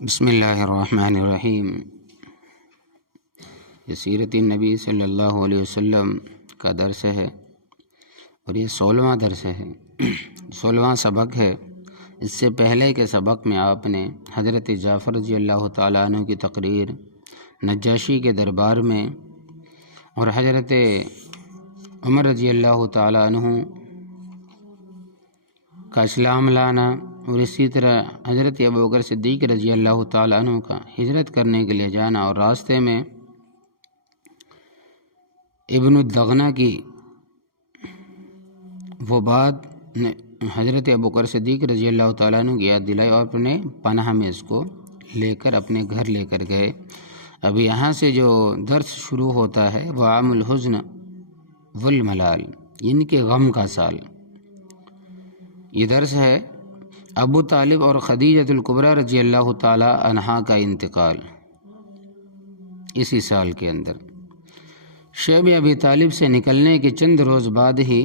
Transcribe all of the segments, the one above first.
بسم اللہ الرحمن الرحیم۔ یہ سیرت النبی صلی اللہ علیہ وسلم کا درس ہے اور یہ 16واں درس ہے، 16واں سبق ہے۔ اس سے پہلے کے سبق میں آپ نے حضرت جعفر رضی اللہ تعالیٰ عنہ کی تقریر نجاشی کے دربار میں اور حضرت عمر رضی اللہ تعالیٰ عنہ کا اسلام لانا اور اسی طرح حضرت ابوبکر صدیق رضی اللہ تعالیٰ عنہ کا ہجرت کرنے کے لیے جانا اور راستے میں ابن الدغنہ کی وہ بات حضرت ابوبکر صدیق رضی اللہ تعالیٰ عنہ کی یاد دلائی اور اپنے پناہ میں اس کو لے کر اپنے گھر لے کر گئے۔ اب یہاں سے جو درس شروع ہوتا ہے وہ عام الحزن والملال، ان کے غم کا سال۔ یہ درس ہے ابو طالب اور خدیجۃ الکبریٰ رضی اللہ تعالی عنہا کا انتقال اسی سال کے اندر۔ شیب ابی طالب سے نکلنے کے چند روز بعد ہی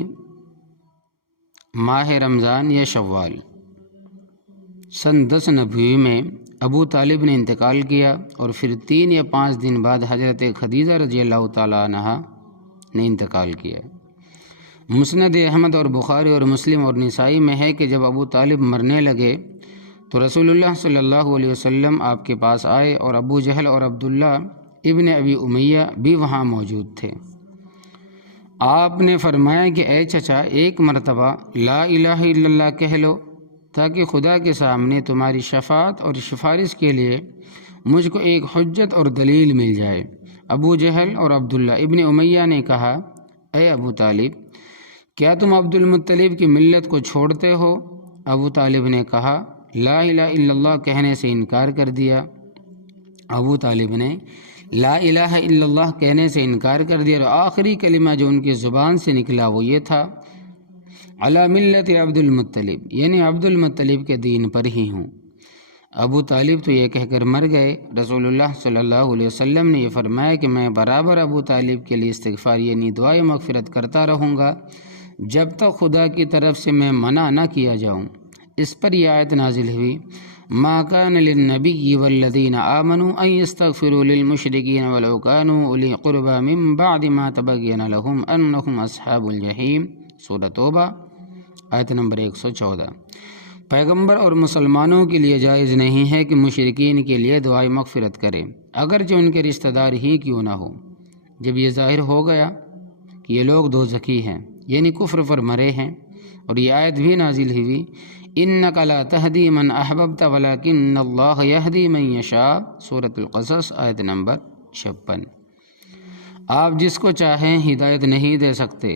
ماہ رمضان یا شوال سن 10 نبوی میں ابو طالب نے انتقال کیا اور پھر 3 یا 5 دن بعد حضرت خدیجہ رضی اللہ تعالی عنہا نے انتقال کیا۔ مسند احمد اور بخاری اور مسلم اور نسائی میں ہے کہ جب ابو طالب مرنے لگے تو رسول اللہ صلی اللہ علیہ وسلم آپ کے پاس آئے اور ابو جہل اور عبداللہ ابن ابی امیہ بھی وہاں موجود تھے۔ آپ نے فرمایا کہ اے چچا، ایک مرتبہ لا الہ الا اللہ کہہ لو تاکہ خدا کے سامنے تمہاری شفاعت اور سفارش کے لیے مجھ کو ایک حجت اور دلیل مل جائے۔ ابو جہل اور عبداللہ ابن امیہ نے کہا، اے ابو طالب، کیا تم عبد المطلب کی ملت کو چھوڑتے ہو؟ ابو طالب نے کہا، لا الہ الا اللہ کہنے سے انکار کر دیا۔ ابو طالب نے لا الہ الا اللہ کہنے سے انکار کر دیا اور آخری کلمہ جو ان کی زبان سے نکلا وہ یہ تھا، علی ملت عبد المطلب، یعنی عبد المطلب کے دین پر ہی ہوں۔ ابو طالب تو یہ کہہ کر مر گئے۔ رسول اللہ صلی اللہ علیہ وسلم نے یہ فرمایا کہ میں برابر ابو طالب کے لیے استغفار یعنی دعائے مغفرت کرتا رہوں گا جب تک خدا کی طرف سے میں منع نہ کیا جاؤں۔ اس پر یہ آیت نازل ہوئی، ما کان للنبی والذین آمنوا ان یستغفروا للمشرکین ولو کانوا اولی قربی من بعد ما تبین لهم انہم اصحاب الجحیم، سورۃ توبہ آیت نمبر 114۔ پیغمبر اور مسلمانوں کے لیے جائز نہیں ہے کہ مشرکین کے لیے دعائے مغفرت کریں اگرچہ ان کے رشتہ دار ہی کیوں نہ ہو۔ جب یہ ظاہر ہو گیا کہ یہ لوگ دوزخی ہیں یعنی کفر پر مرے ہیں اور یہ آیت بھی نازل ہوئی، انک لا تہدی من احببت ولکن اللہ یہدی من یشاء، سورۃ القصص آیت نمبر 56۔ آپ جس کو چاہیں ہدایت نہیں دے سکتے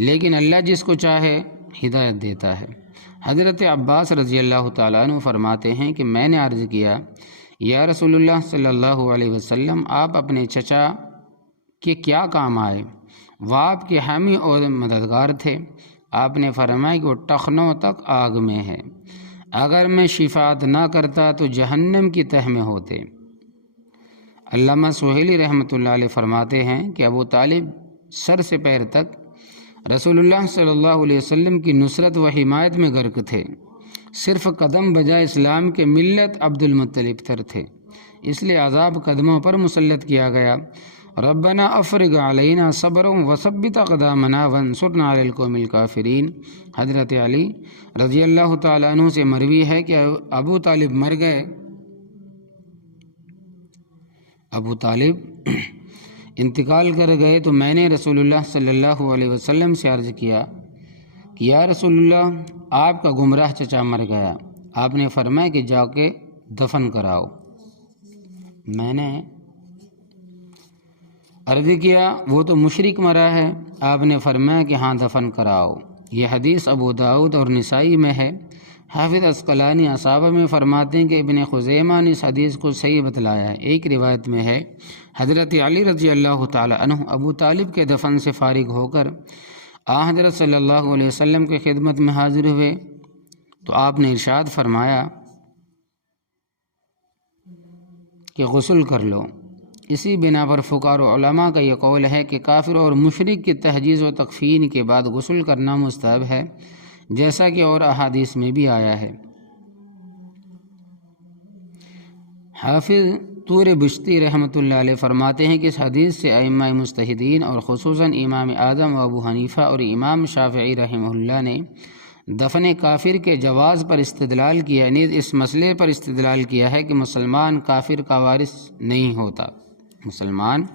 لیکن اللہ جس کو چاہے ہدایت دیتا ہے۔ حضرت عباس رضی اللہ تعالیٰ عنہ فرماتے ہیں کہ میں نے عرض کیا، یا رسول اللہ صلی اللہ علیہ وسلم، آپ اپنے چچا کے کیا کام آئے؟ وہ آپ کے حامی اور مددگار تھے۔ آپ نے فرمایا کہ وہ ٹخنوں تک آگ میں ہے، اگر میں شفاعت نہ کرتا تو جہنم کی تہ میں ہوتے۔ علامہ سہیلی رحمۃ اللہ علیہ فرماتے ہیں کہ ابو طالب سر سے پیر تک رسول اللہ صلی اللہ علیہ وسلم کی نصرت و حمایت میں غرق تھے، صرف قدم بجائے اسلام کے ملت عبد المطلب تر تھے، اس لیے عذاب قدموں پر مسلط کیا گیا۔ ربنا افرغ علینا صبرا وثبت اقدامنا وانصرنا علی القوم الکافرین۔ حضرت علی رضی اللہ تعالیٰ عنہ سے مروی ہے کہ ابو طالب مر گئے۔ ابو طالب انتقال کر گئے تو میں نے رسول اللہ صلی اللہ علیہ وسلم سے عرض کیا کہ یا رسول اللہ، آپ کا گمراہ چچا مر گیا۔ آپ نے فرمایا کہ جا کے دفن کراؤ۔ میں نے عرض کیا وہ تو مشرک مرا ہے۔ آپ نے فرمایا کہ ہاں دفن کراؤ۔ یہ حدیث ابو داؤد اور نسائی میں ہے۔ حافظ عسقلانی اصابہ میں فرماتے ہیں کہ ابن خزیمہ نے اس حدیث کو صحیح بتلایا ہے۔ ایک روایت میں ہے حضرت علی رضی اللہ تعالی عنہ ابو طالب کے دفن سے فارغ ہو کر حضرت صلی اللہ علیہ وسلم کی خدمت میں حاضر ہوئے تو آپ نے ارشاد فرمایا کہ غسل کر لو۔ اسی بنا پر فقہاء و علماء کا یہ قول ہے کہ کافر اور مشرک کی تحجیز و تکفین کے بعد غسل کرنا مستحب ہے، جیسا کہ اور احادیث میں بھی آیا ہے۔ حافظ طور بشتی رحمۃ اللہ علیہ فرماتے ہیں کہ اس حدیث سے ائمہ مجتہدین اور خصوصاً امام اعظم و ابو حنیفہ اور امام شافعی رحمہ اللہ نے دفن کافر کے جواز پر استدلال کیا، نیز اس مسئلے پر استدلال کیا ہے کہ مسلمان کافر کا وارث نہیں ہوتا، مسلمان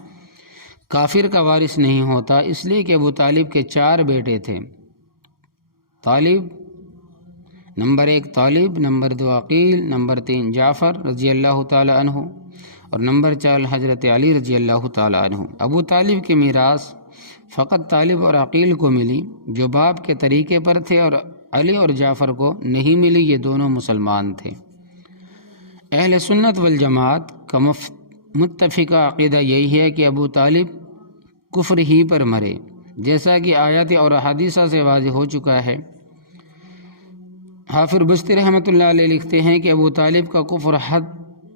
کافر کا وارث نہیں ہوتا، اس لیے کہ ابو طالب کے 4 بیٹے تھے، طالب نمبر 1 طالب، نمبر 2 عقیل، نمبر 3 جعفر رضی اللہ تعالی عنہ اور نمبر 4 حضرت علی رضی اللہ تعالی عنہ۔ ابو طالب کی میراث فقط طالب اور عقیل کو ملی جو باپ کے طریقے پر تھے، اور علی اور جعفر کو نہیں ملی، یہ دونوں مسلمان تھے۔ اہل سنت والجماعت کا متفقہ عقیدہ یہی ہے کہ ابو طالب کفر ہی پر مرے، جیسا کہ آیات اور حدیثہ سے واضح ہو چکا ہے۔ حافظ بستی رحمۃ اللہ علیہ لکھتے ہیں کہ ابو طالب کا کفر حد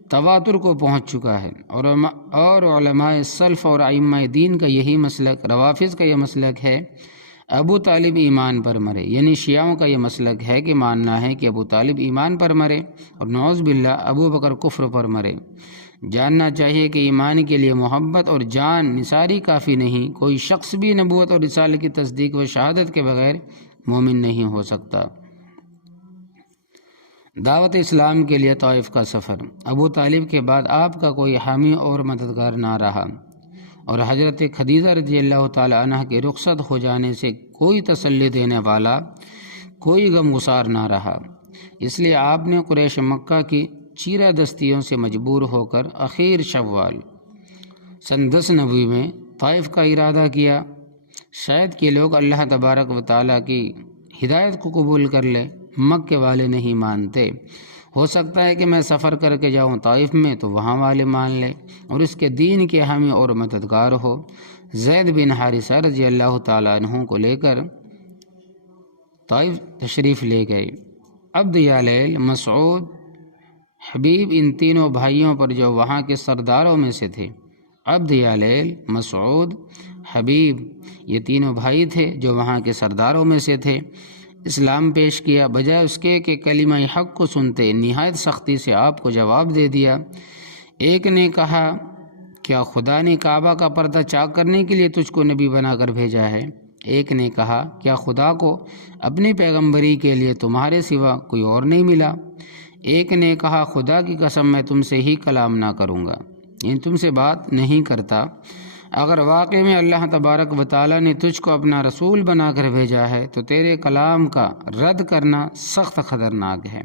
تواتر کو پہنچ چکا ہے، اور علماء سلف اور ائمہ دین کا یہی مسلک، روافض کا یہ مسلک ہے ابو طالب ایمان پر مرے، یعنی شیعوں کا یہ مسلک ہے کہ ماننا ہے کہ ابو طالب ایمان پر مرے، اور نعوذ باللہ ابو بکر کفر پر مرے۔ جاننا چاہیے کہ ایمان کے لیے محبت اور جان نثاری کافی نہیں، کوئی شخص بھی نبوت اور رسالت کی تصدیق و شہادت کے بغیر مومن نہیں ہو سکتا۔ دعوت اسلام کے لیے طائف کا سفر۔ ابو طالب کے بعد آپ کا کوئی حامی اور مددگار نہ رہا، اور حضرت خدیجہ رضی اللہ تعالی عنہ کے رخصت ہو جانے سے کوئی تسلی دینے والا، کوئی غمگسار نہ رہا، اس لیے آپ نے قریش مکہ کی چیرہ دستیوں سے مجبور ہو کر اخیر شوال سن 10 نبوی میں طائف کا ارادہ کیا، شاید کہ لوگ اللہ تبارک و تعالیٰ کی ہدایت کو قبول کر لیں۔ مکے والے نہیں مانتے، ہو سکتا ہے کہ میں سفر کر کے جاؤں طائف میں تو وہاں والے مان لیں اور اس کے دین کے حامی اور مددگار ہو۔ زید بن حارثہ رضی اللہ تعالیٰ عنہ کو لے کر طائف تشریف لے گئے۔ عبد یالیل، مسعود، حبیب، ان تینوں بھائیوں پر جو وہاں کے سرداروں میں سے تھے، عبد یالیل، مسعود، حبیب، یہ تینوں بھائی تھے جو وہاں کے سرداروں میں سے تھے، اسلام پیش کیا۔ بجائے اس کے کہ کلمہ حق کو سنتے نہایت سختی سے آپ کو جواب دے دیا۔ ایک نے کہا، کیا خدا نے کعبہ کا پردہ چاک کرنے کے لیے تجھ کو نبی بنا کر بھیجا ہے؟ ایک نے کہا، کیا خدا کو اپنی پیغمبری کے لیے تمہارے سوا کوئی اور نہیں ملا؟ ایک نے کہا، خدا کی قسم میں تم سے ہی کلام نہ کروں گا، یعنی تم سے بات نہیں کرتا۔ اگر واقعی میں اللہ تبارک و تعالیٰ نے تجھ کو اپنا رسول بنا کر بھیجا ہے تو تیرے کلام کا رد کرنا سخت خطرناک ہے۔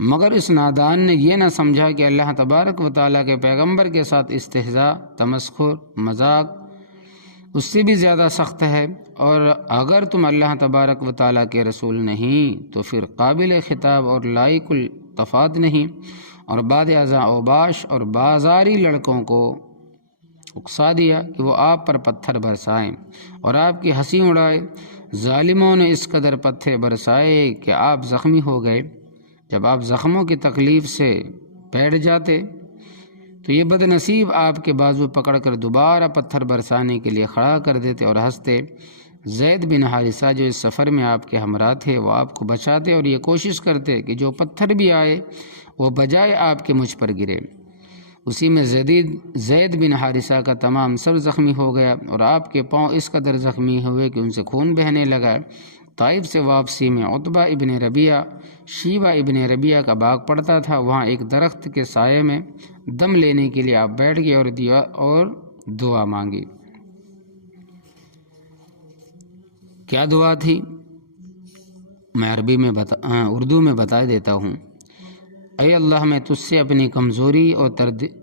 مگر اس نادان نے یہ نہ سمجھا کہ اللہ تبارک و تعالیٰ کے پیغمبر کے ساتھ استہزاء، تمسخر، مذاق اس سے بھی زیادہ سخت ہے، اور اگر تم اللہ تبارک و تعالیٰ کے رسول نہیں تو پھر قابل خطاب اور لائق التفات نہیں، اور بعد ازاں اوباش اور بازاری لڑکوں کو اکسا دیا کہ وہ آپ پر پتھر برسائیں اور آپ کی ہنسی اڑائے۔ ظالموں نے اس قدر پتھر برسائے کہ آپ زخمی ہو گئے۔ جب آپ زخموں کی تکلیف سے بیٹھ جاتے تو یہ بد نصیب آپ کے بازو پکڑ کر دوبارہ پتھر برسانے کے لیے کھڑا کر دیتے اور ہنستے۔ زید بن حارثہ جو اس سفر میں آپ کے ہمراہ تھے وہ آپ کو بچاتے اور یہ کوشش کرتے کہ جو پتھر بھی آئے وہ بجائے آپ کے مجھ پر گرے۔ اسی میں زید بن حارثہ کا تمام سر زخمی ہو گیا اور آپ کے پاؤں اس قدر زخمی ہوئے کہ ان سے خون بہنے لگا۔ طائف سے واپسی میں عتبہ ابن ربیعہ، شیبہ ابن ربیعہ کا باغ پڑتا تھا، وہاں ایک درخت کے سائے میں دم لینے کے لیے آپ بیٹھ گئے اور دعا مانگی۔ کیا دعا تھی؟ میں اردو میں بتا دیتا ہوں۔ اے اللہ، میں تجھ سے اپنی کمزوری اور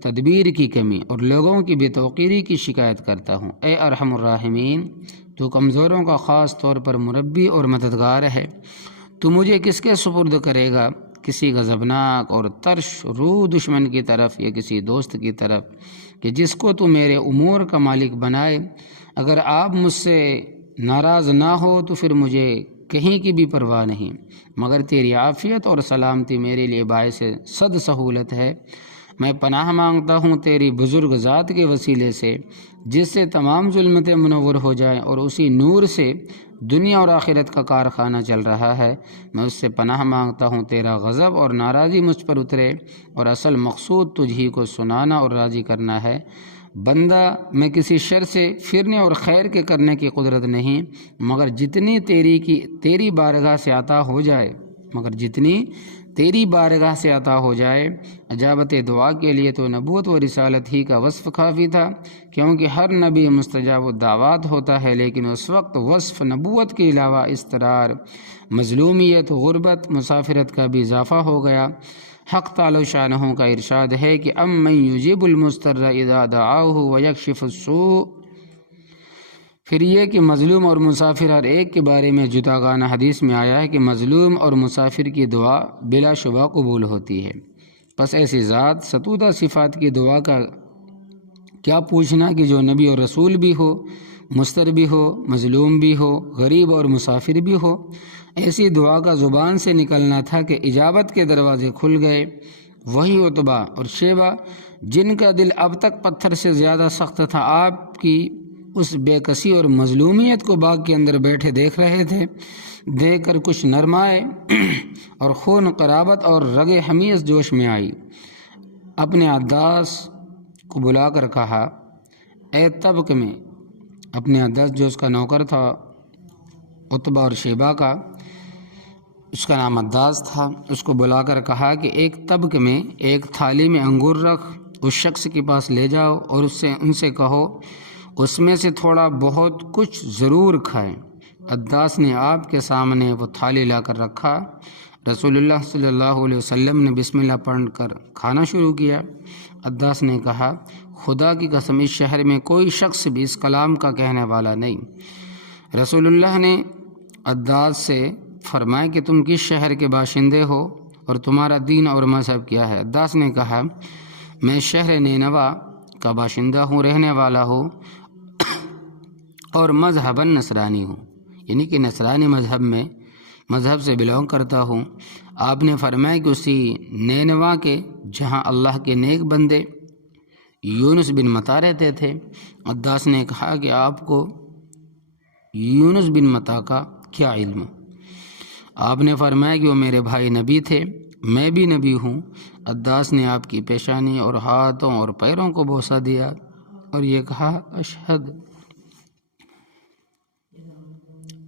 تدبیر کی کمی اور لوگوں کی بے توقیری کی شکایت کرتا ہوں۔ اے ارحم الراحمین، تو کمزوروں کا خاص طور پر مربی اور مددگار ہے۔ تو مجھے کس کے سپرد کرے گا؟ کسی غضبناک اور ترش روح دشمن کی طرف یا کسی دوست کی طرف کہ جس کو تو میرے امور کا مالک بنائے۔ اگر آپ مجھ سے ناراض نہ ہو تو پھر مجھے کہیں کی بھی پرواہ نہیں، مگر تیری عافیت اور سلامتی میرے لیے باعث صد سہولت ہے۔ میں پناہ مانگتا ہوں تیری بزرگ ذات کے وسیلے سے جس سے تمام ظلمتیں منور ہو جائیں اور اسی نور سے دنیا اور آخرت کا کارخانہ چل رہا ہے۔ میں اس سے پناہ مانگتا ہوں تیرا غضب اور ناراضی مجھ پر اترے، اور اصل مقصود تجھ ہی کو سنانا اور راضی کرنا ہے۔ بندہ میں کسی شر سے پھرنے اور خیر کے کرنے کی قدرت نہیں، مگر جتنی تیری بارگاہ سے عطا ہو جائے۔ اجابت دعا کے لیے تو نبوت و رسالت ہی کا وصف کافی تھا، کیونکہ ہر نبی مستجاب الدعوات ہوتا ہے، لیکن اس وقت وصف نبوت کے علاوہ اضطرار، مظلومیت، غربت، مسافرت کا بھی اضافہ ہو گیا۔ حق تعالی شانہ کا ارشاد ہے کہ امن یجیب المضطر اذا دعاہ ویکشف السوء۔ پھر یہ کہ مظلوم اور مسافر ہر ایک کے بارے میں جداگانہ حدیث میں آیا ہے کہ مظلوم اور مسافر کی دعا بلا شبہ قبول ہوتی ہے۔ پس ایسی ذات ستودہ صفات کی دعا کا کیا پوچھنا کہ جو نبی اور رسول بھی ہو، مضطر بھی ہو، مظلوم بھی ہو، غریب اور مسافر بھی ہو۔ ایسی دعا کا زبان سے نکلنا تھا کہ اجابت کے دروازے کھل گئے۔ وہی عتبہ اور شیبہ جن کا دل اب تک پتھر سے زیادہ سخت تھا، آپ کی اس بے کسی اور مظلومیت کو باغ کے اندر بیٹھے دیکھ رہے تھے۔ دیکھ کر کچھ نرمائے اور خون قرابت اور رگ حمیت جوش میں آئی۔ اپنے عداس کو بلا کر کہا، اے طبق میں، اپنے عداس جو اس کا نوکر تھا عتبہ اور شیبہ کا، اس کا نام عداس تھا، اس کو بلا کر کہا کہ ایک طبق میں ایک تھالی میں انگور رکھ، اس شخص کے پاس لے جاؤ اور ان سے کہو اس میں سے تھوڑا بہت کچھ ضرور کھائیں۔ عداس نے آپ کے سامنے وہ تھالی لا کر رکھا۔ رسول اللہ صلی اللہ علیہ وسلم نے بسم اللہ پڑھ کر کھانا شروع کیا۔ عداس نے کہا، خدا کی قسم اس شہر میں کوئی شخص بھی اس کلام کا کہنے والا نہیں۔ رسول اللہ نے عداس سے فرمایا کہ تم کس شہر کے باشندے ہو اور تمہارا دین اور مذہب کیا ہے؟ عداس نے کہا، میں شہر نینوا کا باشندہ ہوں، رہنے والا ہوں اور مذہباً نصرانی ہوں، یعنی کہ نصرانی مذہب سے بلونگ کرتا ہوں۔ آپ نے فرمایا کہ اسی نینوا کے جہاں اللہ کے نیک بندے یونس بن متا رہتے تھے۔ عداس نے کہا کہ آپ کو یونس بن متا کا کیا علم؟ آپ نے فرمایا کہ وہ میرے بھائی نبی تھے، میں بھی نبی ہوں۔ عداس نے آپ کی پیشانی اور ہاتھوں اور پیروں کو بوسہ دیا اور یہ کہا، اشہد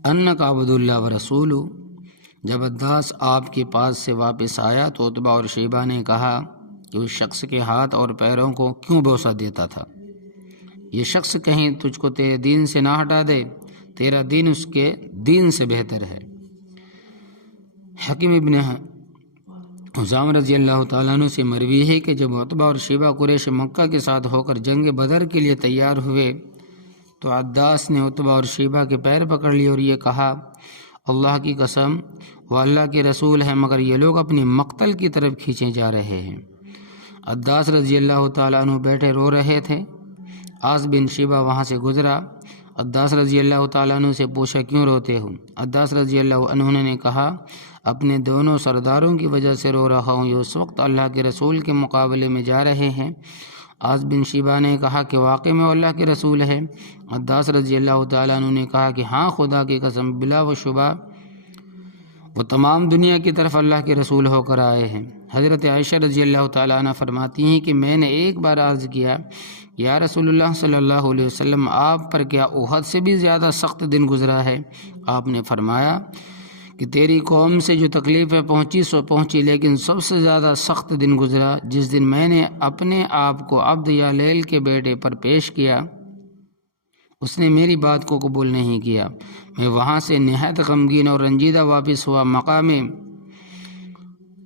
انک عبد اللہ و رسول۔ جب عداس آپ کے پاس سے واپس آیا تو عتبہ اور شیبہ نے کہا کہ اس شخص کے ہاتھ اور پیروں کو کیوں بوسہ دیتا تھا؟ یہ شخص کہیں تجھ کو تیرے دین سے نہ ہٹا دے، تیرا دین اس کے دین سے بہتر ہے۔ حکیم ابن حزام رضی اللہ تعالیٰ عنہ سے مروی ہے کہ جب عتبہ اور شیبہ قریش مکہ کے ساتھ ہو کر جنگ بدر کے لیے تیار ہوئے تو عداس نے عتبہ اور شیبہ کے پیر پکڑ لیے اور یہ کہا، اللہ کی قسم وہ اللہ کے رسول ہیں، مگر یہ لوگ اپنی مقتل کی طرف کھینچے جا رہے ہیں۔ عداس رضی اللہ تعالیٰ عنہ بیٹھے رو رہے تھے۔ عاص بن شیبہ وہاں سے گزرا۔ عداس رضی اللہ تعالیٰ عنہ سے پوچھا، کیوں روتے ہو؟ عداس رضی اللہ عنہ نے کہا، اپنے دونوں سرداروں کی وجہ سے رو رہا ہوں، یہ اس وقت اللہ کے رسول کے مقابلے میں جا رہے ہیں۔ عاص بن شیبہ نے کہا کہ واقعی میں اللہ کے رسول ہے؟ عداس رضی اللہ تعالیٰ عنہ نے کہا کہ ہاں، خدا کی قسم بلا و شبہ وہ تمام دنیا کی طرف اللہ کے رسول ہو کر آئے ہیں۔ حضرت عائشہ رضی اللہ تعالیٰ عنہ فرماتی ہیں کہ میں نے ایک بار عرض کیا، یا رسول اللہ صلی اللہ علیہ وسلم، آپ پر کیا احد سے بھی زیادہ سخت دن گزرا ہے؟ آپ نے فرمایا کہ تیری قوم سے جو تکلیفیں پہنچی سو پہنچی، لیکن سب سے زیادہ سخت دن گزرا جس دن میں نے اپنے آپ کو عبد یا لیل کے بیٹے پر پیش کیا، اس نے میری بات کو قبول نہیں کیا۔ میں وہاں سے نہایت غمگین اور رنجیدہ واپس ہوا۔ مقام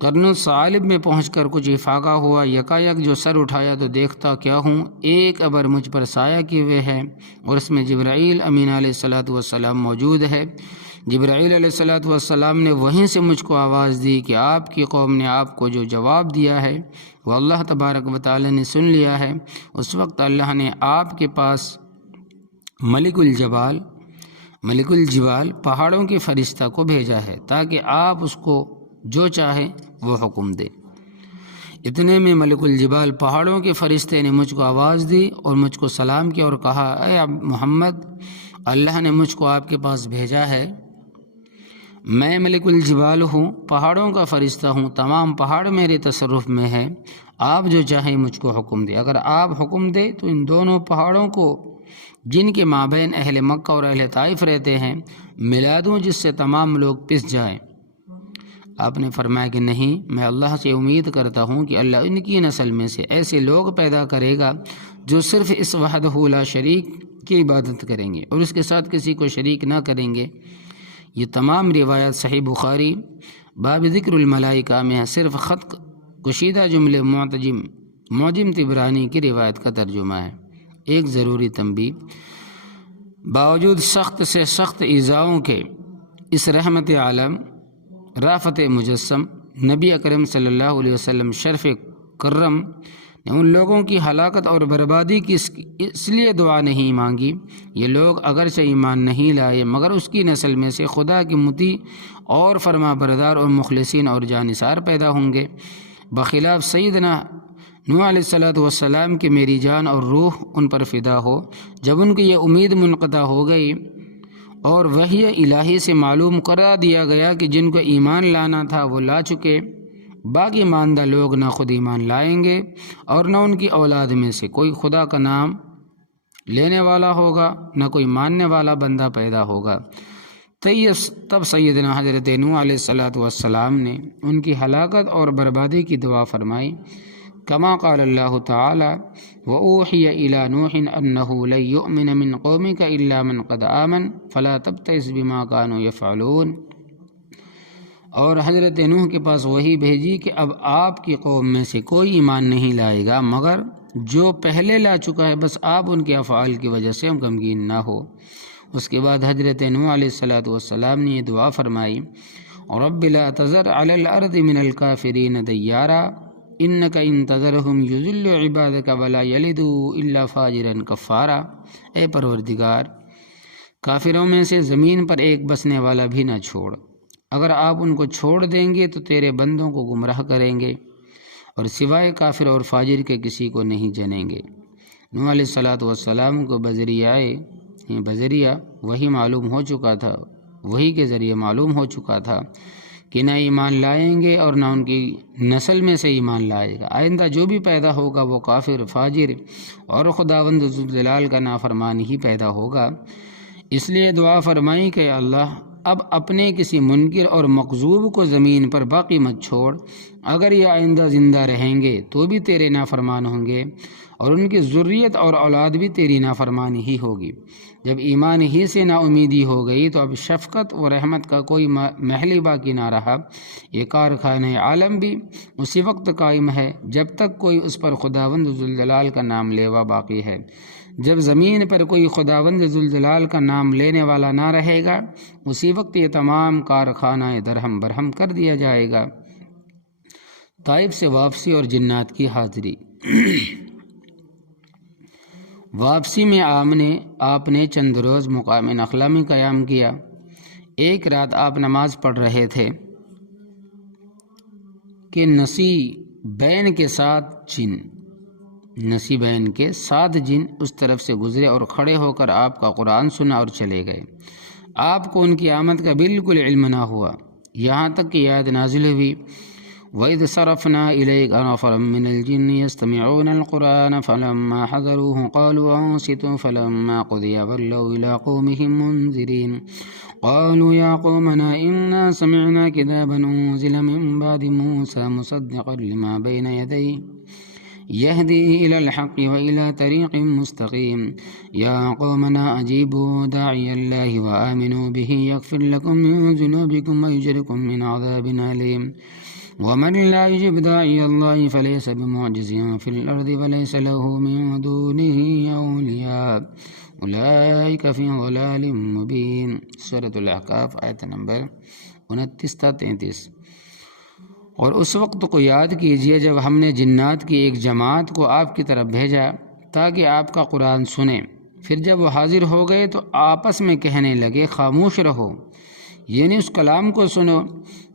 قرن الثعالب میں پہنچ کر کچھ افاقہ ہوا، یکایک جو سر اٹھایا تو دیکھتا کیا ہوں، ایک ابر مجھ پر سایہ کیے ہوئے ہے اور اس میں جبرائیل امین علیہ الصلاۃ والسلام موجود ہے۔ جبرائیل علیہ الصلاۃ والسلام نے وہیں سے مجھ کو آواز دی کہ آپ کی قوم نے آپ کو جو جواب دیا ہے وہ اللہ تبارک و تعالی نے سن لیا ہے۔ اس وقت اللہ نے آپ کے پاس ملک الجبال پہاڑوں کے فرشتہ کو بھیجا ہے تاکہ آپ اس کو جو چاہے وہ حکم دے۔ اتنے میں ملک الجبال پہاڑوں کے فرشتے نے مجھ کو آواز دی اور مجھ کو سلام کیا اور کہا، اے محمد، اللہ نے مجھ کو آپ کے پاس بھیجا ہے، میں ملک الجبال ہوں، پہاڑوں کا فرشتہ ہوں، تمام پہاڑ میرے تصرف میں ہے، آپ جو چاہیں مجھ کو حکم دے۔ اگر آپ حکم دے تو ان دونوں پہاڑوں کو جن کے مابین اہل مکہ اور اہل طائف رہتے ہیں ملا دوں، جس سے تمام لوگ پس جائیں۔ آپ نے فرمایا کہ نہیں، میں اللہ سے امید کرتا ہوں کہ اللہ ان کی نسل میں سے ایسے لوگ پیدا کرے گا جو صرف اس وحدہ لا شریک کی عبادت کریں گے اور اس کے ساتھ کسی کو شریک نہ کریں گے۔ یہ تمام روایات صحیح بخاری باب ذکر الملائکہ میں ہے، صرف خط کشیدہ جملے معجم طبرانی کی روایت کا ترجمہ ہے۔ ایک ضروری تنبیہ، باوجود سخت سے سخت ایذاؤں کے اس رحمت عالم رافت مجسم نبی اکرم صلی اللہ علیہ وسلم شرف کرم نے ان لوگوں کی ہلاکت اور بربادی کی اس لیے دعا نہیں مانگی۔ یہ لوگ اگرچہ ایمان نہیں لائے مگر اس کی نسل میں سے خدا کی مطیع اور فرما بردار اور مخلصین اور جانثار پیدا ہوں گے، بخلاف سیدنا نوح علیہ السلام کی میری جان اور روح ان پر فدا ہو، جب ان کی یہ امید منقطع ہو گئی اور وحی الہی سے معلوم کرا دیا گیا کہ جن کو ایمان لانا تھا وہ لا چکے، باقی ماندہ لوگ نہ خود ایمان لائیں گے اور نہ ان کی اولاد میں سے کوئی خدا کا نام لینے والا ہوگا، نہ کوئی ماننے والا بندہ پیدا ہوگا۔ تب سیدنا حضرت نوح علیہ السلام نے ان کی ہلاکت اور بربادی کی دعا فرمائی، کما قال اللہ تعالی وَأُوحِيَ إِلَى نُوحٍ أَنَّهُ لَن يُؤْمِنَ مِن قَوْمِكَ إِلَّا مَن قَدْ آمَنَ فَلَا تَبْتَئِسْ بِمَا كَانُوا يَفْعَلُونَ۔ اور حضرت نوح کے پاس وحی بھیجی کہ اب آپ کی قوم میں سے کوئی ایمان نہیں لائے گا مگر جو پہلے لا چکا ہے، بس آپ ان کے افعال کی وجہ سے غمگین نہ ہو۔ اس کے بعد حضرت نوح علیہ السلام نے یہ دعا فرمائی، رب لا تذر علی الارض من الکافرین دیارا انک ان تذرہم یضل عبادک ولا یلدوا الا فاجرا کفارا۔ اے پروردگار، کافروں میں سے زمین پر ایک بسنے والا بھی نہ چھوڑ، اگر آپ ان کو چھوڑ دیں گے تو تیرے بندوں کو گمراہ کریں گے اور سوائے کافر اور فاجر کے کسی کو نہیں جنیں گے۔ نوح علیہ السلام کو بذریعہ وہی معلوم ہو چکا تھا، وہی کے ذریعے معلوم ہو چکا تھا کہ نہ ایمان لائیں گے اور نہ ان کی نسل میں سے ایمان لائے گا، آئندہ جو بھی پیدا ہوگا وہ کافر، فاجر اور خداوند ذوالجلال کا نافرمان ہی پیدا ہوگا۔ اس لیے دعا فرمائی کہ اللہ اب اپنے کسی منکر اور مکذوب کو زمین پر باقی مت چھوڑ، اگر یہ آئندہ زندہ رہیں گے تو بھی تیرے نافرمان ہوں گے اور ان کی ذریت اور اولاد بھی تیری نافرمانی ہی ہوگی۔ جب ایمان ہی سے نا امیدی ہو گئی تو اب شفقت و رحمت کا کوئی محل ہی باقی نہ رہا۔ یہ کارخانہ عالم بھی اسی وقت قائم ہے جب تک کوئی اس پر خداوند ذوالجلال کا نام لیوا باقی ہے۔ جب زمین پر کوئی خداوند ذوالجلال کا نام لینے والا نہ رہے گا، اسی وقت یہ تمام کارخانہ درہم برہم کر دیا جائے گا۔ طائف سے واپسی اور جنات کی حاضری۔ واپسی میں آپ نے چند روز مقام نخلا میں قیام کیا۔ ایک رات آپ نماز پڑھ رہے تھے کہ نسی بین کے 7 جن اس طرف سے گزرے اور کھڑے ہو کر آپ کا قرآن سنا اور چلے گئے۔ آپ کو ان کی آمد کا بالکل علم نہ ہوا، یہاں تک کہ یاد نازل ہوئی، وَإِذْ صَرَفْنَا إِلَيْكَ نَفَرًا مِّنَ الْجِنِّ يَسْتَمِعُونَ الْقُرْآنَ فَلَمَّا حَضَرُوهُ قَالُوا أَنصِتُوا فَلَمَّا قُضِيَ وَلَّوْا إِلَىٰ قَوْمِهِم مُّنذِرِينَ قَالُوا يَا قَوْمَنَا إِنَّا سَمِعْنَا كِتَابًا أُنزِلَ مِن بَعْدِ مُوسَىٰ مُصَدِّقًا لِّمَا بَيْنَ يَدَيْهِ يهدي إلى الحق وإلى طريق مستقيم يا قومنا أجيبوا داعي الله وآمنوا به يغفر لكم من ذنوبكم ويجركم من عذاب أليم ومن لا يجب داعي الله فليس بمعجز في الأرض وليس له من دونه أولياء أولئك في ضلال مبين۔ سورة الأحقاف آیت نمبر 29-33۔ اور اس وقت کو یاد کیجیے جب ہم نے جنات کی ایک جماعت کو آپ کی طرف بھیجا تاکہ آپ کا قرآن سنیں، پھر جب وہ حاضر ہو گئے تو آپس میں کہنے لگے خاموش رہو، یعنی اس کلام کو سنو۔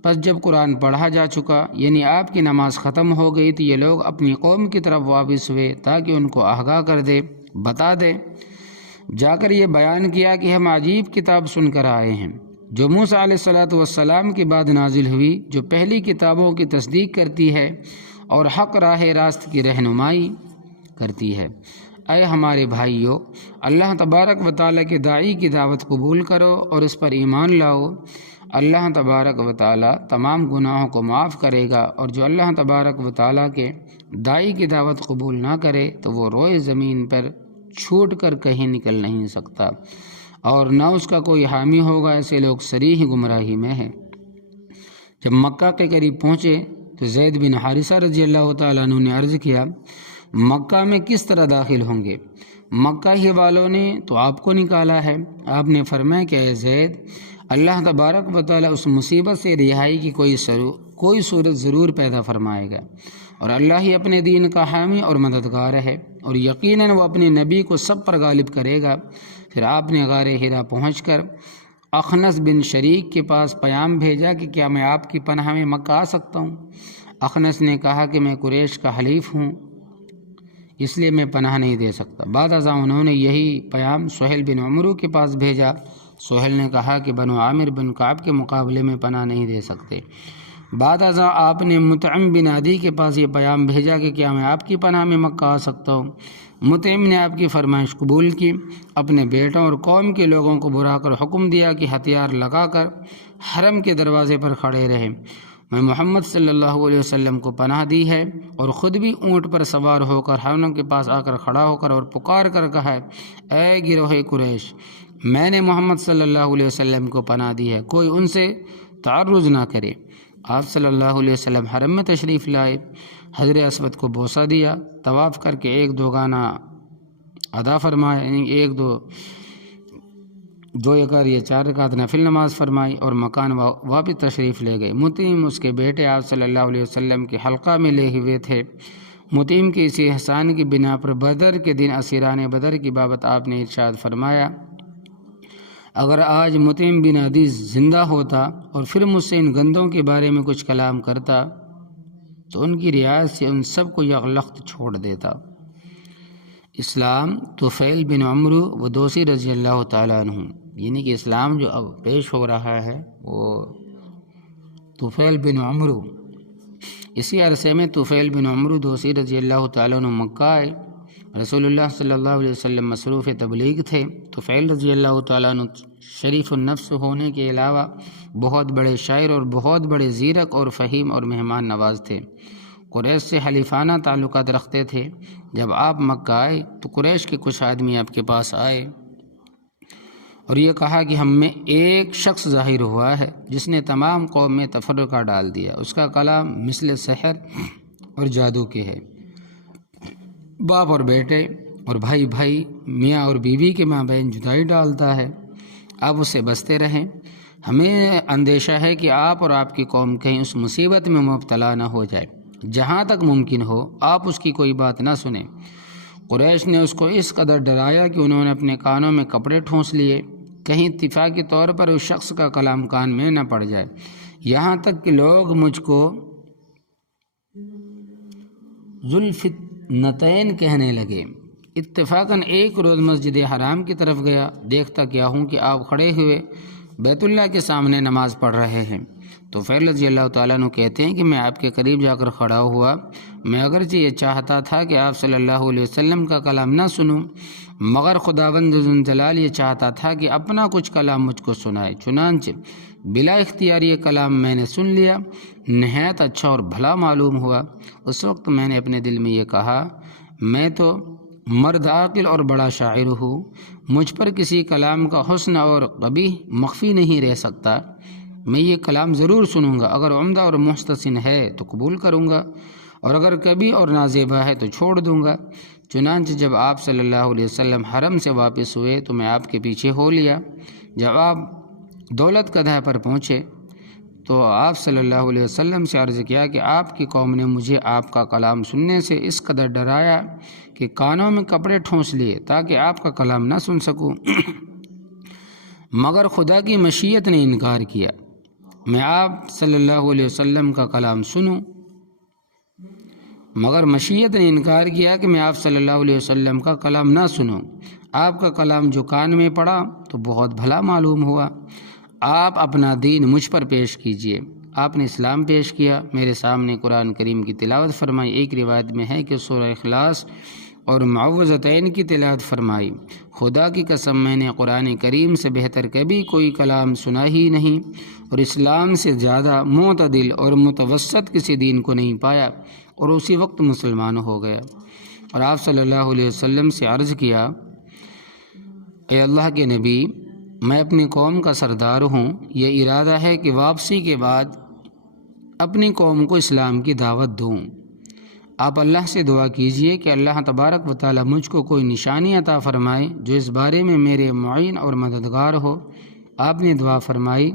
پس جب قرآن پڑھا جا چکا یعنی آپ کی نماز ختم ہو گئی تو یہ لوگ اپنی قوم کی طرف واپس ہوئے تاکہ ان کو آگاہ کر دے، بتا دے۔ جا کر یہ بیان کیا کہ ہم عجیب کتاب سن کر آئے ہیں جو موسیٰ علیہ الصلوۃ والسلام کے بعد نازل ہوئی، جو پہلی کتابوں کی تصدیق کرتی ہے اور حق راہ راست کی رہنمائی کرتی ہے۔ اے ہمارے بھائیو، اللہ تبارک و تعالیٰ کے داعی کی دعوت قبول کرو اور اس پر ایمان لاؤ۔ اللہ تبارک و تعالیٰ تمام گناہوں کو معاف کرے گا، اور جو اللہ تبارک و تعالیٰ کے داعی کی دعوت قبول نہ کرے تو وہ روئے زمین پر چھوٹ کر کہیں نکل نہیں سکتا، اور نہ اس کا کوئی حامی ہوگا۔ ایسے لوگ صریح گمراہی میں ہیں۔ جب مکہ کے قریب پہنچے تو زید بن حارثہ رضی اللہ تعالیٰ عنہ نے عرض کیا، مکہ میں کس طرح داخل ہوں گے؟ مکہ ہی والوں نے تو آپ کو نکالا ہے۔ آپ نے فرمایا کہ اے زید، اللہ تبارک و تعالیٰ اس مصیبت سے رہائی کی کوئی صورت ضرور پیدا فرمائے گا، اور اللہ ہی اپنے دین کا حامی اور مددگار ہے، اور یقیناً وہ اپنے نبی کو سب پر غالب کرے گا۔ پھر آپ نے غار حرا پہنچ کر اخنس بن شریک کے پاس پیام بھیجا کہ کیا میں آپ کی پناہ میں مکہ آ سکتا ہوں؟ اخنس نے کہا کہ میں قریش کا حلیف ہوں، اس لیے میں پناہ نہیں دے سکتا۔ بعد ازاں انہوں نے یہی پیام سہیل بن عمرو کے پاس بھیجا۔ سہیل نے کہا کہ بنو عامر بن کعب کے مقابلے میں پناہ نہیں دے سکتے۔ بعد ازاں آپ نے مطعم بن عدی کے پاس یہ پیام بھیجا کہ کیا میں آپ کی پناہ میں مکہ آ سکتا ہوں؟ مطعم نے آپ کی فرمائش قبول کی، اپنے بیٹوں اور قوم کے لوگوں کو بلا کر حکم دیا کہ ہتھیار لگا کر حرم کے دروازے پر کھڑے رہیں۔ میں محمد صلی اللہ علیہ وسلم کو پناہ دی ہے، اور خود بھی اونٹ پر سوار ہو کر حرم کے پاس آ کر کھڑا ہو کر اور پکار کر کہا، اے گروہ قریش، میں نے محمد صلی اللہ علیہ وسلم کو پناہ دی ہے، کوئی ان سے تعرض نہ کرے۔ آپ صلی اللہ علیہ وسلم حرم میں تشریف لائے، حجر اسود کو بوسہ دیا، طواف کر کے ایک دو گانا ادا فرمایا، یعنی دو اکار یہ 4 رکعت نفل نماز فرمائی، اور مکان واپس تشریف لے گئے۔ مطعم اس کے بیٹے آپ صلی اللہ علیہ وسلم کے حلقہ میں لے ہوئے تھے۔ مطعم کے اسی احسان کی بنا پر بدر کے دن اسیران بدر کی بابت آپ نے ارشاد فرمایا، اگر آج مطعم بن عدی زندہ ہوتا اور پھر مجھ سے ان گندوں کے بارے میں کچھ کلام کرتا تو ان کی رعایت سے ان سب کو یغلخت چھوڑ دیتا۔ اسلام طفیل بن عمرو و دوسی رضی اللہ تعالیٰ عنہ، یعنی کہ اسلام جو اب پیش ہو رہا ہے وہ طفیل بن عمرو، اسی عرصے میں طفیل بن عمرو دوسی رضی اللہ تعالیٰ عنہ مکہ آئے۔ رسول اللہ صلی اللہ علیہ وسلم مصروف تبلیغ تھے۔ طفیل رضی اللہ تعالیٰ عنہ شریف النفس ہونے کے علاوہ بہت بڑے شاعر اور بہت بڑے زیرک اور فہیم اور مہمان نواز تھے۔ قریش سے حلیفانہ تعلقات رکھتے تھے۔ جب آپ مکہ آئے تو قریش کے کچھ آدمی آپ کے پاس آئے اور یہ کہا کہ ہم میں ایک شخص ظاہر ہوا ہے جس نے تمام قوم میں تفرقہ ڈال دیا، اس کا کلام مثل سحر اور جادو کے ہے، باپ اور بیٹے اور بھائی بھائی، میاں اور بیوی کے مابین جدائی ڈالتا ہے۔ آپ اسے بچتے رہیں، ہمیں اندیشہ ہے کہ آپ اور آپ کی قوم کہیں اس مصیبت میں مبتلا نہ ہو جائے، جہاں تک ممکن ہو آپ اس کی کوئی بات نہ سنیں۔ قریش نے اس کو اس قدر ڈرایا کہ انہوں نے اپنے کانوں میں کپڑے ٹھونس لیے، کہیں اتفاقی طور پر اس شخص کا کلام کان میں نہ پڑ جائے، یہاں تک کہ لوگ مجھ کو ذوالفتنتین کہنے لگے۔ اتفاقاً ایک روز مسجد حرام کی طرف گیا، دیکھتا کیا ہوں کہ آپ کھڑے ہوئے بیت اللہ کے سامنے نماز پڑھ رہے ہیں۔ تو فیل رضی اللہ تعالیٰ عنہ کہتے ہیں کہ میں آپ کے قریب جا کر کھڑا ہوا، میں اگرچہ یہ چاہتا تھا کہ آپ صلی اللہ علیہ وسلم کا کلام نہ سنوں، مگر خداوند ذوالجلال یہ چاہتا تھا کہ اپنا کچھ کلام مجھ کو سنائے، چنانچہ بلا اختیار یہ کلام میں نے سن لیا، نہایت اچھا اور بھلا معلوم ہوا۔ اس وقت میں نے اپنے دل میں یہ کہا، میں تو مرد عاقل اور بڑا شاعر ہوں، مجھ پر کسی کلام کا حسن اور قبیح مخفی نہیں رہ سکتا، میں یہ کلام ضرور سنوں گا، اگر عمدہ اور محسن ہے تو قبول کروں گا، اور اگر کبھی اور نازیبا ہے تو چھوڑ دوں گا۔ چنانچہ جب آپ صلی اللہ علیہ وسلم حرم سے واپس ہوئے تو میں آپ کے پیچھے ہو لیا۔ جب آپ دولت قدح پر پہنچے تو آپ صلی اللہ علیہ وسلم سے عرض کیا کہ آپ کی قوم نے مجھے آپ کا کلام سننے سے اس قدر ڈرایا کہ کانوں میں کپڑے ٹھونس لیے تاکہ آپ کا کلام نہ سن سکوں، مگر خدا کی مشیت نے انکار کیا، میں آپ صلی اللہ علیہ وسلم کا کلام سنوں، مگر مشیت نے انکار کیا کہ میں آپ صلی اللہ علیہ وسلم کا کلام نہ سنوں۔ آپ کا کلام جو کان میں پڑا تو بہت بھلا معلوم ہوا۔ آپ اپنا دین مجھ پر پیش کیجئے۔ آپ نے اسلام پیش کیا، میرے سامنے قرآن کریم کی تلاوت فرمائی۔ ایک روایت میں ہے کہ سورہ اخلاص اور معوذتین کی تلاوت فرمائی۔ خدا کی قسم میں نے قرآن کریم سے بہتر کبھی کوئی کلام سنا ہی نہیں، اور اسلام سے زیادہ معتدل اور متوسط کسی دین کو نہیں پایا، اور اسی وقت مسلمان ہو گیا۔ اور آپ صلی اللہ علیہ وسلم سے عرض کیا، اے اللہ کے نبی، میں اپنی قوم کا سردار ہوں، یہ ارادہ ہے کہ واپسی کے بعد اپنی قوم کو اسلام کی دعوت دوں۔ آپ اللہ سے دعا کیجئے کہ اللہ تبارک و تعالی مجھ کو کوئی نشانی عطا فرمائے جو اس بارے میں میرے معین اور مددگار ہو۔ آپ نے دعا فرمائی،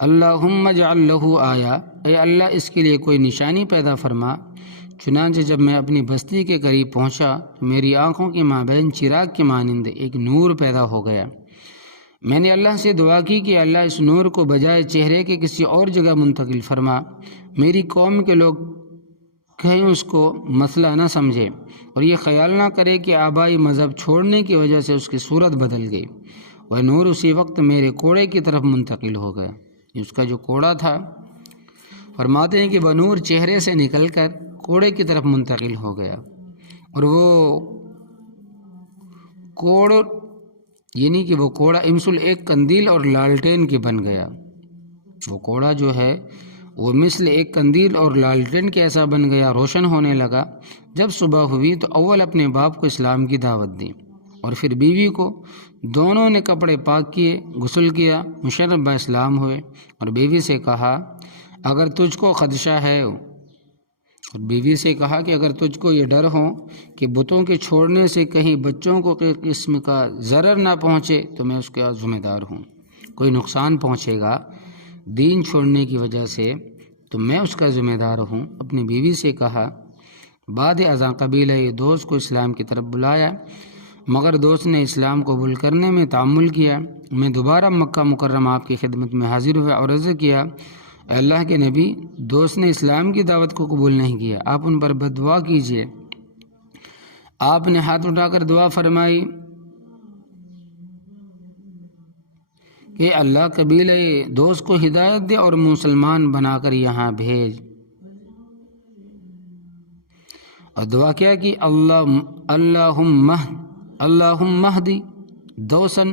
اللہم اجعل لہ آیا، اے اللہ اس کے لیے کوئی نشانی پیدا فرما۔ چنانچہ جب میں اپنی بستی کے قریب پہنچا تو میری آنکھوں کے مابین چراغ کے مانند ایک نور پیدا ہو گیا۔ میں نے اللہ سے دعا کی کہ اللہ اس نور کو بجائے چہرے کے کسی اور جگہ منتقل فرما، میری قوم کے لوگ کہیں اس کو مسئلہ نہ سمجھے اور یہ خیال نہ کرے کہ آبائی مذہب چھوڑنے کی وجہ سے اس کی صورت بدل گئی۔ وہ نور اسی وقت میرے کوڑے کی طرف منتقل ہو گیا۔ اس کا جو کوڑا تھا، فرماتے ہیں کہ وہ نور چہرے سے نکل کر کوڑے کی طرف منتقل ہو گیا، اور وہ کوڑ یعنی کہ وہ کوڑا مثل ایک قندیل اور لالٹین کے بن گیا۔ وہ کوڑا جو ہے وہ مثل ایک قندیل اور لالٹین کے ایسا بن گیا، روشن ہونے لگا۔ جب صبح ہوئی تو اول اپنے باپ کو اسلام کی دعوت دی، اور پھر بیوی کو۔ دونوں نے کپڑے پاک کیے، غسل کیا، مشرف با اسلام ہوئے، اور بیوی سے کہا اگر تجھ کو خدشہ ہے، اور بیوی سے کہا کہ اگر تجھ کو یہ ڈر ہو کہ بتوں کے چھوڑنے سے کہیں بچوں کو کسی قسم کا ضرر نہ پہنچے تو میں اس کا ذمہ دار ہوں۔ کوئی نقصان پہنچے گا دین چھوڑنے کی وجہ سے تو میں اس کا ذمہ دار ہوں۔ اپنی بیوی سے کہا۔ بعد ازاں قبیلہ دوست کو اسلام کی طرف بلایا، مگر دوست نے اسلام قبول کرنے میں تعمل کیا۔ میں دوبارہ مکہ مکرمہ آپ کی خدمت میں حاضر ہوا اور عرض کیا، اے اللہ کے نبی، دوست نے اسلام کی دعوت کو قبول نہیں کیا، آپ ان پر بددعا کیجیے۔ آپ نے ہاتھ اٹھا کر دعا فرمائی کہ اللہ قبیلہ دوست کو ہدایت دے اور مسلمان بنا کر یہاں بھیج، اور دعا کیا کہ اللہم اہدی دوسن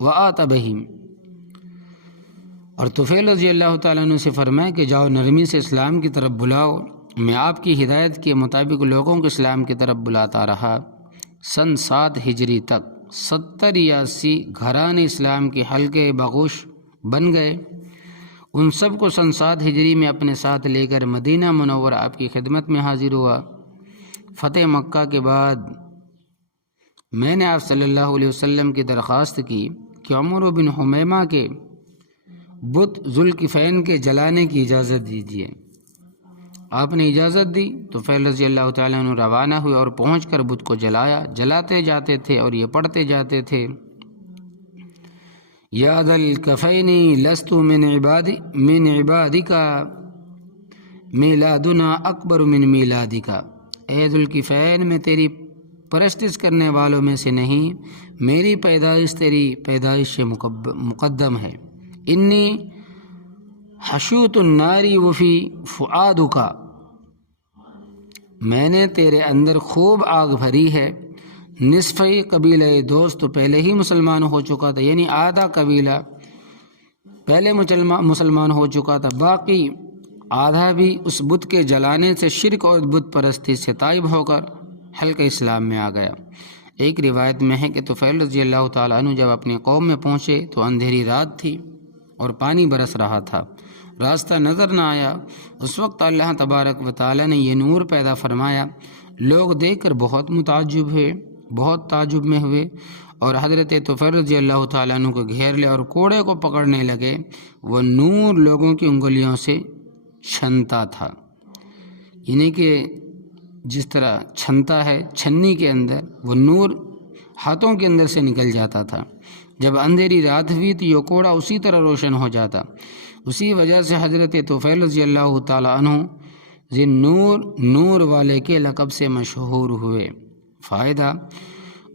وآت بہم۔ اور طفیل رضی اللہ تعالیٰ عنہ سے فرمایا کہ جاؤ نرمی سے اسلام کی طرف بلاؤ۔ میں آپ کی ہدایت کے مطابق لوگوں کو اسلام کی طرف بلاتا رہا۔ سن 7 ہجری تک 70 یا 80 گھرانے اسلام کے حلقے بغوش بن گئے۔ ان سب کو سن 7 ہجری میں اپنے ساتھ لے کر مدینہ منورہ آپ کی خدمت میں حاضر ہوا۔ فتح مکہ کے بعد میں نے آپ صلی اللہ علیہ وسلم کی درخواست کی کہ عمر بن حمیمہ کے بت ذوالکفین کے جلانے کی اجازت دیجیے۔ آپ نے اجازت دی تو طفیل رضی اللہ تعالیٰ عنہ روانہ ہوئے اور پہنچ کر بت کو جلایا۔ جلاتے جاتے تھے اور یہ پڑھتے جاتے تھے، یا ذا الکفین لست من عبادک میلادنا اکبر من میلادک۔ اے ذوالکفین، میں تیری پرستش کرنے والوں میں سے نہیں، میری پیدائش تیری پیدائش سے مقدم ہے۔ انی حشوت النار وفی فؤادک، میں نے تیرے اندر خوب آگ بھری ہے۔ نصف قبیلہ دوست تو پہلے ہی مسلمان ہو چکا تھا، یعنی آدھا قبیلہ پہلے مسلمان ہو چکا تھا، باقی آدھا بھی اس بت کے جلانے سے، شرک اور بت پرستی سے تائب ہو کر حلقہ اسلام میں آ گیا۔ ایک روایت میں ہے کہ طفیل رضی اللہ تعالیٰ عنہ جب اپنی قوم میں پہنچے تو اندھیری رات تھی اور پانی برس رہا تھا، راستہ نظر نہ آیا۔ اس وقت اللہ تبارک و تعالیٰ نے یہ نور پیدا فرمایا۔ لوگ دیکھ کر بہت متعجب ہوئے، بہت تعجب میں ہوئے، اور حضرت طفیل رضی اللہ تعالیٰ عنہ کو گھیر لے اور کوڑے کو پکڑنے لگے۔ وہ نور لوگوں کی انگلیوں سے چھنتا تھا، یعنی کہ جس طرح چھنتا ہے چھنی کے اندر، وہ نور ہاتھوں کے اندر سے نکل جاتا تھا۔ جب اندھیری رات ہوئی تو یہ کوڑا اسی طرح روشن ہو جاتا۔ اسی وجہ سے حضرت طفیل رضی اللہ تعالیٰ عنہ ذی نور نور والے کے لقب سے مشہور ہوئے۔ فائدہ: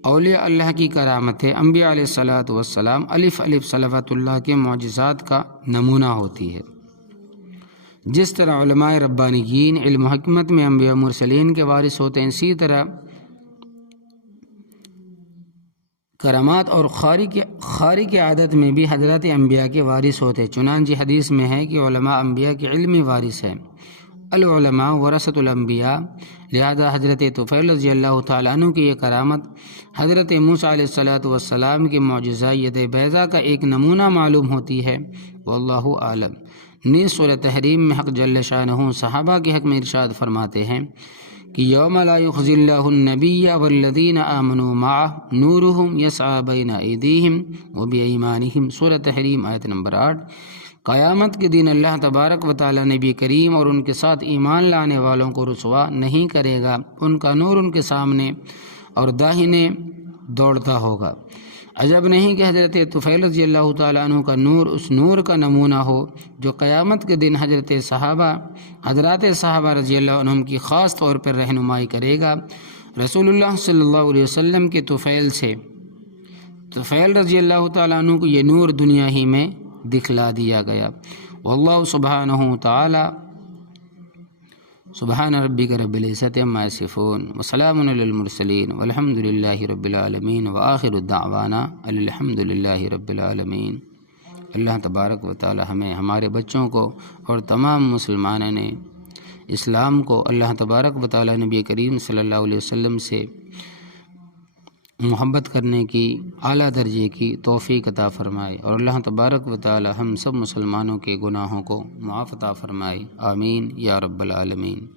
اولیاء اللہ کی کرامتیں انبیاء علیہ الصلاۃ والسلام الف الف صلوات اللہ کے معجزات کا نمونہ ہوتی ہے۔ جس طرح علماء ربانیین علم و حکمت میں انبیاء مرسلین کے وارث ہوتے ہیں، اسی طرح کرامات اور خارق عادت میں بھی حضرات انبیاء کے وارث ہوتے ہیں۔ چنانچہ حدیث میں ہے کہ علماء انبیاء کے علمی وارث ہیں، العلماء ورثۃ الانبیاء۔ لہذا حضرت طفیل رضی اللہ تعالیٰ عنہ کی یہ کرامت حضرت موسیٰ علیہ الصلاۃ والسلام کے معجزہ ید بیضا کا ایک نمونہ معلوم ہوتی ہے۔ واللہ عالم۔ نیز سورہ تحریم میں حق جل شانہ صحابہ کے حق میں ارشاد فرماتے ہیں کہ یوم لا یخزی اللہ النبی والذین آمنوا معہ نورہم یسعی بین ایدیہم وبایمانہم۔ سورہ تحریم آیت نمبر 8۔ قیامت کے دن اللہ تبارک و تعالیٰ نبی کریم اور ان کے ساتھ ایمان لانے والوں کو رسوا نہیں کرے گا، ان کا نور ان کے سامنے اور داہنے دوڑتا ہوگا۔ عجب نہیں کہ حضرت طفیل رضی اللہ تعالیٰ عنہ کا نور اس نور کا نمونہ ہو جو قیامت کے دن حضرات صحابہ رضی اللہ عنہم کی خاص طور پر رہنمائی کرے گا۔ رسول اللہ صلی اللہ علیہ وسلم کے طفیل رضی اللہ تعالیٰ عنہ کو یہ نور دنیا ہی میں دکھلا دیا گیا۔ واللہ سبحانہ تعالی سبحان ربک رب العزت عما یصفون وسلام علی المرسلین والحمد للہ رب العالمین وآخر الدعوانا الحمد للہ رب العالمین۔ اللہ تبارک و تعالی ہمیں، ہمارے بچوں کو اور تمام مسلمانوں نے اسلام کو اللہ تبارک و تعالی نبی کریم صلی اللہ علیہ وسلم سے محبت کرنے کی اعلیٰ درجے کی توفیق عطا فرمائے، اور اللہ تبارک و تعالی ہم سب مسلمانوں کے گناہوں کو معاف عطا فرمائے۔ آمین یا رب العالمین۔